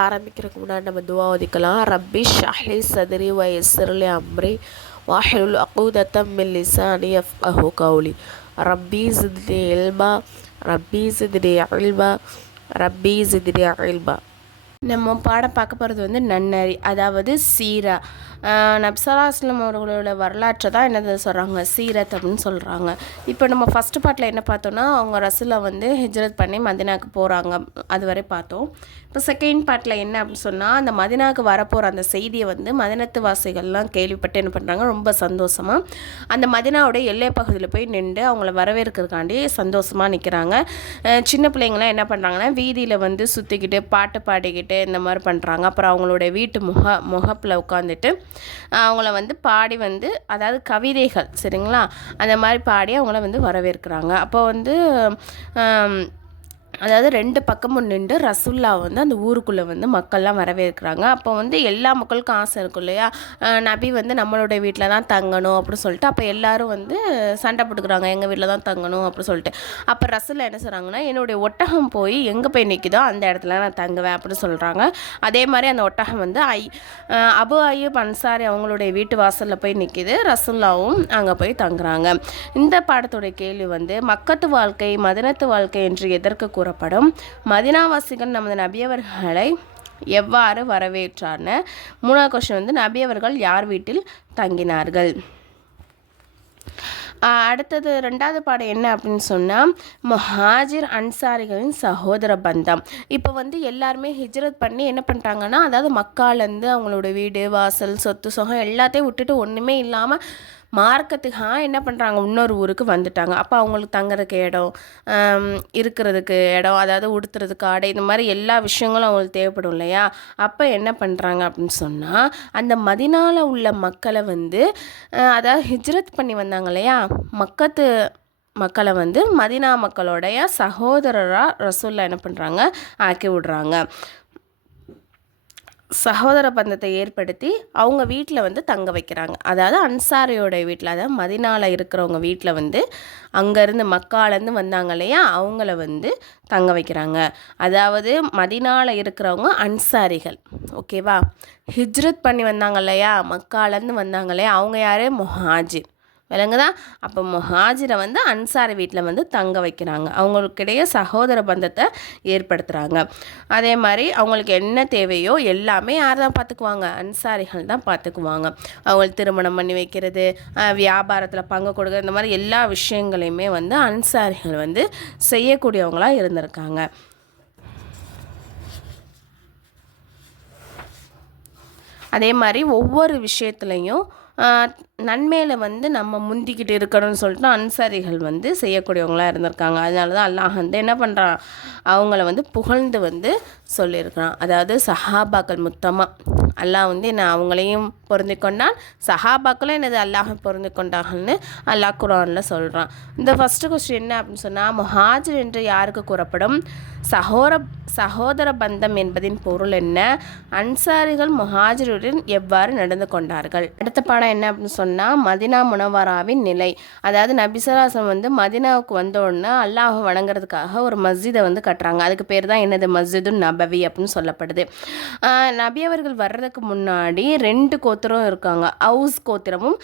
ஆரம்பிக்கிறதுக்கு முன்னாடி நம்ம துவா ஓதிக்கலாம். ரப்பி ஷ்ரஹ்லி சத்ரி வ யஸ்ஸிர்லி அம்ரி வஹ்லுல் உக்தத்தம் மின் லிசானி யஃப்கஹு கௌலி. ரப்பி ஸித்னி இல்மா ரப்பி ஸித்னி இல்மா ரப்பி ஸித்னி இல்மா. நம்ம பாடம் பார்க்க போகிறது வந்து நன்னறி, அதாவது சீரா. நப்சல்லா அஸ்லம் அவர்களோட வரலாற்றை தான் என்னது சொல்கிறாங்க, சீரத் அப்படின்னு சொல்கிறாங்க. இப்போ நம்ம ஃபஸ்ட்டு பாட்டில் என்ன பார்த்தோன்னா, அவங்க ரசூலை வந்து ஹிஜ்ரத் பண்ணி மதினாவுக்கு போகிறாங்க, அது வரை பார்த்தோம். இப்போ செகண்ட் பார்ட்டில் என்ன அப்படின்னு சொன்னால், அந்த மதினாவுக்கு வரப்போகிற அந்த செய்தியை வந்து மதினத்து வாசிகள்லாம் கேள்விப்பட்டு என்ன பண்ணுறாங்க, ரொம்ப சந்தோஷமாக அந்த மதினாவோட எல்லை பகுதியில் போய் நின்று அவங்கள வரவேற்கிறதுக்காண்டி சந்தோஷமாக நிற்கிறாங்க. சின்ன பிள்ளைங்களாம் என்ன பண்ணுறாங்கன்னா, வீதியில் வந்து சுற்றிக்கிட்டு பாட்டு பாடிக்கிட்டு இந்த மாதிரி பண்ணுறாங்க. அப்புறம் அவங்களோட வீட்டு முகப்பில் உட்காந்துட்டு அவங்கள வந்து பாடி வந்து, அதாவது கவிதைகள் சரிங்களா, அந்த மாதிரி பாடி அவங்கள வந்து வரவேற்கிறாங்க. அப்போ வந்து அதாவது ரெண்டு பக்கமும் நின்று ரசுல்லா வந்து அந்த ஊருக்குள்ளே வந்து மக்கள்லாம் வரவேற்கிறாங்க. அப்போ வந்து எல்லா மக்களுக்கும் ஆசை இருக்கும் இல்லையா, நபி வந்து நம்மளுடைய வீட்டில் தான் தங்கணும் அப்படின்னு சொல்லிட்டு. அப்போ எல்லோரும் வந்து சண்டை போட்டுக்கிறாங்க, எங்கள் வீட்டில் தான் தங்கணும் அப்படின்னு சொல்லிட்டு. அப்போ ரசுல்லா என்ன சொல்கிறாங்கன்னா, என்னுடைய ஒட்டகம் போய் எங்கே போய் நிற்கிதோ அந்த இடத்துல நான் தங்குவேன் அப்படின்னு சொல்கிறாங்க. அதே மாதிரி அந்த ஒட்டகம் வந்து அபு அய்யூப் அன்சாரி அவங்களுடைய வீட்டு வாசலில் போய் நிற்கிது, ரசுல்லாவும் அங்கே போய் தங்குறாங்க. இந்த பாடத்துடைய கேள்வி வந்து, மக்கத்து வாழ்க்கை மதினத்து வாழ்க்கை என்று எதற்கு கூறப்படும்? மதினாவாசிகள் நமது நபியவர்களை எவ்வாறு வரவேற்றார்னு. மூணாவது கொஸ்டின் வந்து, நபியவர்கள் யார் வீட்டில் தங்கினார்கள்? அடுத்தது ரெண்டாவது பாடம் என்ன அப்படின்னு சொன்னால், முஹாஜிர் அன்சாரிகளின் சகோதர பந்தம். இப்போ வந்து எல்லாருமே ஹிஜ்ரத் பண்ணி என்ன பண்ணுறாங்கன்னா, அதாவது மக்காலேருந்து அவங்களோட வீடு வாசல் சொத்து சுகம் எல்லாத்தையும் விட்டுட்டு ஒன்றுமே இல்லாமல் மார்க்கத்துக்காக என்ன பண்ணுறாங்க, இன்னொரு ஊருக்கு வந்துட்டாங்க. அப்போ அவங்களுக்கு தங்குறதுக்கு இடம், இருக்கிறதுக்கு இடம், அதாவது உடுத்துறதுக்கு ஆடை, இந்த மாதிரி எல்லா விஷயங்களும் அவங்களுக்கு தேவைப்படும் இல்லையா. அப்போ என்ன பண்ணுறாங்க அப்படின்னு சொன்னால், அந்த மதினாவில் உள்ள மக்களை வந்து அதாவது ஹிஜ்ரத் பண்ணி வந்தாங்க இல்லையா, மக்கத்து மக்களை வந்து மதினா மக்களுடைய சகோதரராக ரசூல்லா என்ன பண்ணுறாங்க, ஆக்கி விடுறாங்க. சகோதர பந்தத்தை ஏற்படுத்தி அவங்க வீட்டில் வந்து தங்க வைக்கிறாங்க. அதாவது அன்சாரியோட வீட்டில், அதாவது மதினாவில் இருக்கிறவங்க வீட்டில் வந்து அங்கேருந்து மக்காலேருந்து வந்தாங்க இல்லையா, அவங்கள வந்து தங்க வைக்கிறாங்க. அதாவது மதினாவில் இருக்கிறவங்க அன்சாரிகள், ஓகேவா. ஹிஜ்ரத் பண்ணி வந்தாங்க இல்லையா, மக்காலேருந்து வந்தாங்க இல்லையா, அவங்க யார், முஹாஜிர், விளங்குதா. அப்போ முஹாஜிரை வந்து அன்சாரி வீட்டில் வந்து தங்க வைக்கிறாங்க, அவங்களுக்கிடையே சகோதர பந்தத்தை ஏற்படுத்துகிறாங்க. அதே மாதிரி அவங்களுக்கு என்ன தேவையோ எல்லாமே யார் தான் பார்த்துக்குவாங்க, அன்சாரிகள் தான் பார்த்துக்குவாங்க. அவங்களுக்கு திருமணம் பண்ணி வைக்கிறது, வியாபாரத்தில் பங்கு கொடுக்குறது, இந்த மாதிரி எல்லா விஷயங்களையுமே வந்து அன்சாரிகள் வந்து செய்யக்கூடியவங்களாக இருந்திருக்காங்க. அதே மாதிரி ஒவ்வொரு விஷயத்துலையும் நன்மையில் வந்து நம்ம முந்திக்கிட்டு இருக்கணும்னு சொல்லிட்டு அன்சாரிகள் வந்து செய்யக்கூடியவங்களாக இருந்திருக்காங்க. அதனால தான் அல்லாஹ் வந்து என்ன பண்ணுறான், அவங்கள வந்து புகழ்ந்து வந்து சொல்லியிருக்கிறான். அதாவது சஹாபாக்கள் முத்தமாக அல்லாஹ் வந்து என்ன அவங்களையும் பொருந்தி கொண்டான், சஹாபாக்களும் என்னது அல்லாஹ் பொருந்தி கொண்டாங்கன்னு அல்லாஹ் குர்ஆனில் சொல்கிறான். இந்த ஃபஸ்ட்டு கொஸ்டின் என்ன அப்படின்னு சொன்னால், முஹாஜிர் என்று யாருக்கு கூறப்படும்? சகோதர பந்தம் என்பதின் பொருள் என்ன? அன்சாரிகள் முஹாஜிருடன் எவ்வாறு நடந்து கொண்டார்கள்? அடுத்த பாடம் என்ன அப்படின்னு சொன்னால், மதினா முனவராவின் நிலை. அதாவது நபிசலாசம் வந்து மதினாவுக்கு வந்தோடனே அல்லாஹ் வணங்குறதுக்காக ஒரு மஸ்ஜிதை வந்து கட்டுறாங்க. அதுக்கு பேர் தான் என்னது, மஸ்ஜிது நபவி அப்படின்னு சொல்லப்படுது. நபி அவர்கள் வர்றதுக்கு முன்னாடி 2 கோத்திரம் இருக்காங்க, அவுஸ் கோத்திரமும்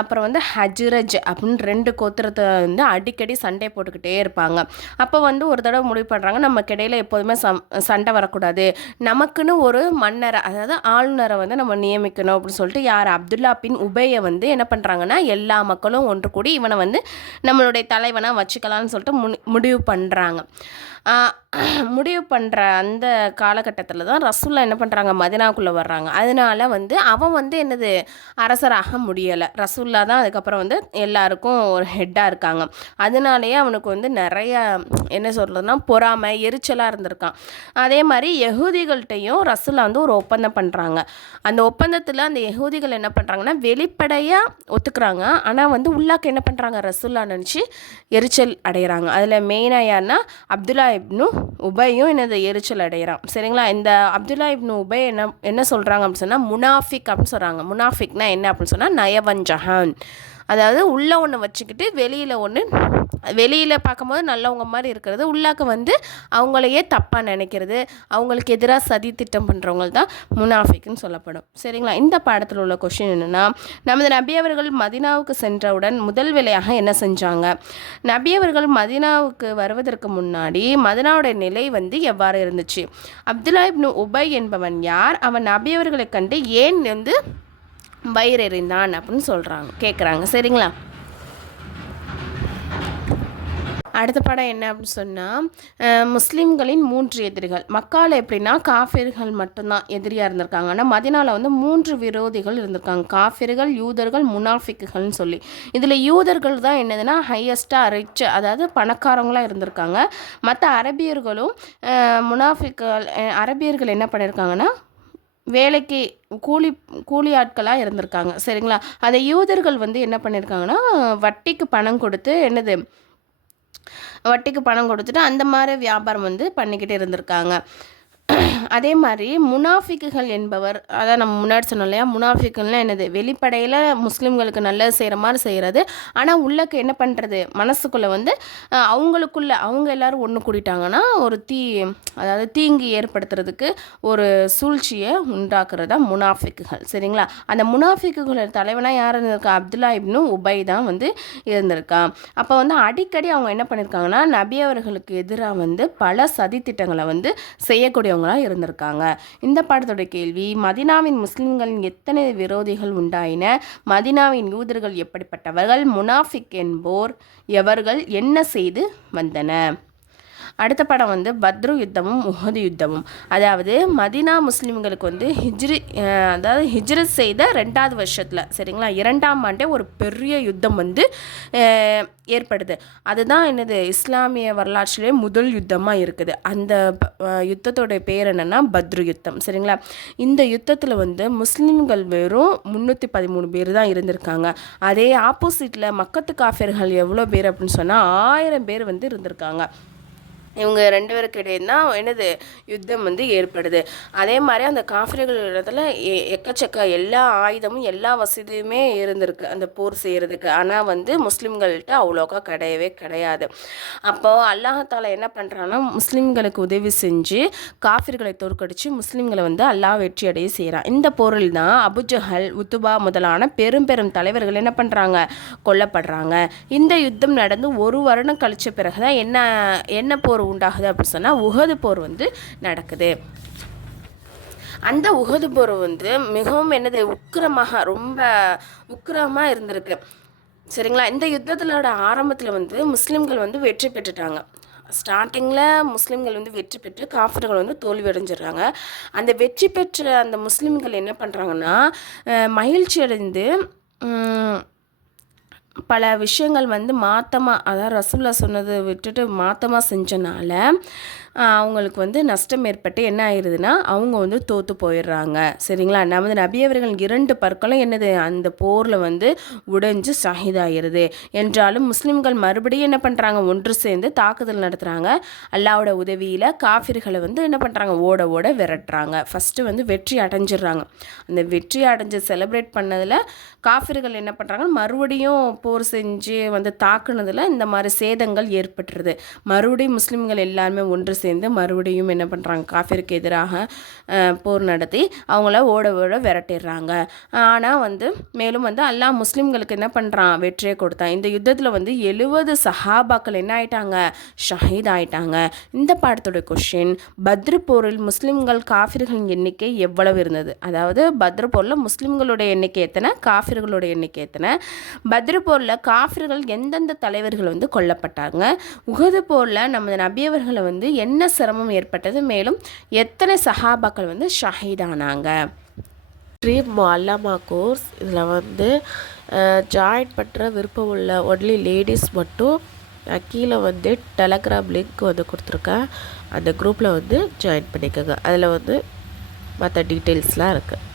அப்புறம் வந்து ஹஜ்ரஜ் அப்படின்னு 2 கோத்திரத்தை வந்து அடிக்கடி சண்டை போட்டுக்கிட்டே இருப்பாங்க. அப்போ வந்து ஒரு தடவை முடிவு பண்ணுறாங்க, நமக்கு இடையில எப்போதுமே சண்டை வரக்கூடாது, நமக்குன்னு ஒரு மன்னரை, அதாவது ஆளுநரை வந்து நம்ம நியமிக்கணும் அப்படின்னு சொல்லிட்டு யார், அப்துல்லா பின் உபையை வந்து என்ன பண்ணுறாங்கன்னா, எல்லா மக்களும் ஒன்று கூடி இவனை வந்து நம்மளுடைய தலைவனாக வச்சுக்கலாம்னு சொல்லிட்டு முடிவு பண்ணுறாங்க. முடிவு பண்ணுற அந்த காலகட்டத்தில் தான் ரசூல்லா என்ன பண்ணுறாங்க, மதினாக்குள்ளே வர்றாங்க. அதனால வந்து அவன் வந்து என்னது, அரசராக முடியலை. ரசூல்லா தான் அதுக்கப்புறம் வந்து எல்லாருக்கும் ஒரு ஹெட்டாக இருக்காங்க. அதனாலேயே அவனுக்கு வந்து நிறைய என்ன சொல்கிறதுனா பொறாமை எரிச்சலாக இருந்திருக்கான். அதே மாதிரி யஹூதிகள்கிட்டையும் ரசூல்லா வந்து ஒரு ஒப்பந்தம் பண்ணுறாங்க. அந்த ஒப்பந்தத்தில் அந்த யஹூதிகள் என்ன பண்ணுறாங்கன்னா, வெளிப்படையாக ஒத்துக்கிறாங்க, ஆனால் வந்து உள்ளாக்க என்ன பண்ணுறாங்க, ரசூல்லா நினச்சி எரிச்சல் அடைகிறாங்க. அதில் மெயினாக யாருன்னா அப்துல்லா இப்னு உபையும் என்னது எரிச்சல் அடைகிறான், சரிங்களா. இந்த அப்துல்லா இப்னு உபை என்ன சொல்கிறாங்க அப்படின்னு சொன்னால், முனாஃபிக் அப்படின்னு சொல்கிறாங்க. முனாஃபிக்னா என்ன அப்படின்னு சொன்னால் நயவஞ்சகான், அதாவது உள்ளே ஒன்று வச்சுக்கிட்டு வெளியில் பார்க்கும்போது நல்லவங்க மாதிரி இருக்கிறது, உள்ளாக்க வந்து அவங்களையே தப்பாக நினைக்கிறது, அவங்களுக்கு எதிராக சதி திட்டம் பண்ணுறவங்க தான் முனாஃபிக்குன்னு சொல்லப்படும். சரிங்களா? இந்த பாடத்தில் உள்ள கொஷின் என்னென்னா, நமது நபி அவர்கள் மதினாவுக்கு சென்றவுடன் முதல் வேலையாக என்ன செஞ்சாங்க? நபி அவர்கள் மதினாவுக்கு வருவதற்கு முன்னாடி மதினாவுடைய நிலை வந்து எவ்வாறு இருந்துச்சு? அப்துல்லா இப்னு உபை என்பவன் யார்? அவன் நபி அவர்களை கண்டு ஏன் வந்து வயிறெறிந்தான் அப்படின்னு கேட்குறாங்க. சரிங்களா? அடுத்த படம் என்ன அப்படின்னு சொன்னால், முஸ்லீம்களின் 3 எதிரிகள். மக்காவில் எப்படின்னா காஃபிர்கள் மட்டும்தான் எதிரியாக இருந்திருக்காங்க. ஆனால் மதினாவில் வந்து 3 விரோதிகள் இருந்திருக்காங்க. காஃபிர்கள், யூதர்கள், முனாஃபிக்குகள்னு சொல்லி. இதில் யூதர்கள் தான் என்னதுன்னா ஹையஸ்ட்டாக ரிச், அதாவது பணக்காரங்களாக இருந்திருக்காங்க. மற்ற அரபியர்களும் அரபியர்கள் என்ன பண்ணியிருக்காங்கன்னா வேலைக்கு கூலி ஆட்களாக இருந்திருக்காங்க. சரிங்களா? அதை யூதர்கள் வந்து என்ன பண்ணியிருக்காங்கன்னா வட்டிக்கு பணம் கொடுத்து வட்டிக்கு பணம் கொடுத்துட்டு அந்த மாதிரி வியாபாரம் வந்து பண்ணிக்கிட்டு இருந்திருக்காங்க. அதே மாதிரி முனாஃபிக்குகள் என்பவர், அதான் நம்ம முன்னாடி சொன்னோம் இல்லையா, முனாஃபிக்குகள்லாம் என்னது, வெளிப்படையில் முஸ்லீம்களுக்கு நல்லது செய்கிற மாதிரி செய்கிறது, ஆனால் உள்ளக்கு என்ன பண்ணுறது, மனசுக்குள்ளே வந்து அவங்க எல்லோரும் ஒன்று கூடிட்டாங்கன்னா ஒரு அதாவது தீங்கு ஏற்படுத்துறதுக்கு ஒரு சூழ்ச்சியை உண்டாக்குறதா முனாஃபிக்குகள். சரிங்களா? அந்த முனாஃபிக்குகள் தலைவனாக யார் இருந்திருக்கா? அப்துல்லா இப்னு உபை தான் வந்து இருந்திருக்கான். அப்போ வந்து அடிக்கடி அவங்க என்ன பண்ணியிருக்காங்கன்னா நபி அவர்களுக்கு எதிராக வந்து பல சதித்திட்டங்களை வந்து செய்யக்கூடியவங்களாக இருந்திருக்காங்க. இந்த பாடத்தோட கேள்வி, மதினாவின் முஸ்லிம்களின் எத்தனை விரோதிகள் உண்டாயின? மதினாவின் யூதர்கள் எப்படிப்பட்டவர்கள்? முனாஃபிக் என்போர் எவர்கள்? என்ன செய்து வந்தன? அடுத்த படம் வந்து பத்ரு யுத்தமும் உஹது யுத்தமும். அதாவது மதினா முஸ்லீம்களுக்கு வந்து ஹிஜ்ரத் செய்த 2வது வருஷத்தில், சரிங்களா, 2ஆம் ஆண்டே ஒரு பெரிய யுத்தம் வந்து ஏற்படுது. அதுதான் என்னது, இஸ்லாமிய வரலாற்றிலே முதல் யுத்தமாக இருக்குது. அந்த யுத்தத்தோட பேர் என்னென்னா பத்ரு யுத்தம். சரிங்களா? இந்த யுத்தத்தில் வந்து முஸ்லீம்கள் வெறும் 313 பேர் தான் இருந்திருக்காங்க. அதே ஆப்போசிட்டில் மக்கத்து காஃபிர்கள் எவ்வளோ பேர் அப்படின்னு சொன்னால் 1000 பேர் வந்து இருந்திருக்காங்க. இவங்க 2 பேருக்கு இடையே தான் என்னது யுத்தம் வந்து ஏற்படுது. அதே மாதிரி அந்த காஃபிர்கள் இடத்துல எக்கச்சக்க எல்லா ஆயுதமும் எல்லா வசதியுமே இருந்திருக்கு அந்த போர் செய்கிறதுக்கு. ஆனால் வந்து முஸ்லீம்கள்கிட்ட அவ்வளோக்கா கிடையவே கிடையாது. அப்போது அல்லாஹால என்ன பண்ணுறான்னா முஸ்லீம்களுக்கு உதவி செஞ்சு காஃபிர்களை தோற்கடித்து முஸ்லீம்களை வந்து அல்லாஹ் வெற்றி அடைய செய்கிறான். இந்த போரில் தான் அபுஜஹல், உத்துபா முதலான பெரும் தலைவர்கள் என்ன பண்ணுறாங்க, கொல்லப்படுறாங்க. இந்த யுத்தம் நடந்து 1 வருடம் கழிச்ச பிறகு தான் என்ன போர் உண்டாகுது அப்படின்னு சொன்னால் உஹது போர் வந்து நடக்குது. அந்த உஹது போர் வந்து மிகவும் என்னது ரொம்ப உக்கிரமாக இருந்திருக்கு. சரிங்களா? இந்த யுத்தத்திலோட ஆரம்பத்தில் வந்து முஸ்லீம்கள் வந்து வெற்றி பெற்றுட்டாங்க. ஸ்டார்டிங்கில் முஸ்லீம்கள் வந்து வெற்றி பெற்று காஃபிர்கள் வந்து தோல்வி அடைஞ்சிடுறாங்க. அந்த வெற்றி பெற்ற அந்த முஸ்லீம்கள் என்ன பண்ணுறாங்கன்னா மகிழ்ச்சி அடைந்து பல விஷயங்கள் வந்து அதாவது ரசூலுல்லாஹ் சொன்னதை விட்டுட்டு மாற்றமாக செஞ்சனால அவங்களுக்கு வந்து நஷ்டம் ஏற்பட்டு என்ன ஆயிடுதுன்னா அவங்க வந்து தோற்று போயிடுறாங்க. சரிங்களா? நமது நபி அவர்கள் 2 பற்களும் என்னது அந்த போரில் வந்து உடைஞ்சு ஷஹீதாகிடுது. என்றாலும் முஸ்லீம்கள் மறுபடியும் என்ன பண்ணுறாங்க, ஒன்று சேர்ந்து தாக்குதல் நடத்துகிறாங்க. அல்லாஹ்வோட உதவியில் காஃபிர்களை வந்து என்ன பண்ணுறாங்க, ஓட விரட்டுறாங்க. ஃபஸ்ட்டு வந்து வெற்றி அடைஞ்சிடுறாங்க. அந்த வெற்றி அடைஞ்சு செலிப்ரேட் பண்ணதில் காஃபிர்கள் என்ன பண்ணுறாங்க, மறுபடியும் போர் செஞ்சு வந்து தாக்குனதில் இந்த மாதிரி சேதங்கள் ஏற்பட்டுருது. மறுபடியும் முஸ்லீம்கள் எல்லாருமே ஒன்று சேர்ந்து மறுபடியும் என்ன பண்ணுறாங்க, காஃபிருக்கு எதிராக போர் நடத்தி அவங்கள ஓட விரட்டிடுறாங்க. ஆனால் வந்து மேலும் வந்து அல்லாஹ் முஸ்லீம்களுக்கு என்ன பண்ணுறான், வெற்றியை கொடுத்தான். இந்த யுத்தத்தில் வந்து 70 சஹாபாக்கள் என்ன ஆயிட்டாங்க, ஷஹீத் ஆயிட்டாங்க. இந்த பாடத்தோட கொஷின், பத்ரு போரில் முஸ்லீம்கள் காஃபிர்களின் எண்ணிக்கை எவ்வளவு இருந்தது? அதாவது பத்ரு போரில் முஸ்லீம்களுடைய எண்ணிக்கை எத்தனை, காஃபிர்களுடைய எண்ணிக்கை எத்தனை? பத்ரு போரில் காஃபிர்கள் எந்தெந்த தலைவர்கள் வந்து கொல்லப்பட்டாங்க? உஹது போரில் நமது நபியவர்களை வந்து என்ன சிரமம் ஏற்பட்டது? மேலும் எத்தனை சஹாபாக்கள் வந்து ஷஹீதானாங்க? ட்ரீம் முஅல்லமா கோர்ஸ் இதில் வந்து ஜாயின் பண்ணுற விருப்பம் உள்ள ஒன்லி லேடிஸ் மட்டும் கீழே வந்து டெலகிராம் லிங்க் வந்து கொடுத்துருக்கேன். அந்த குரூப்பில் வந்து ஜாயின் பண்ணிக்கோங்க. அதில் வந்து மற்ற டீட்டெயில்ஸ்லாம் இருக்குது.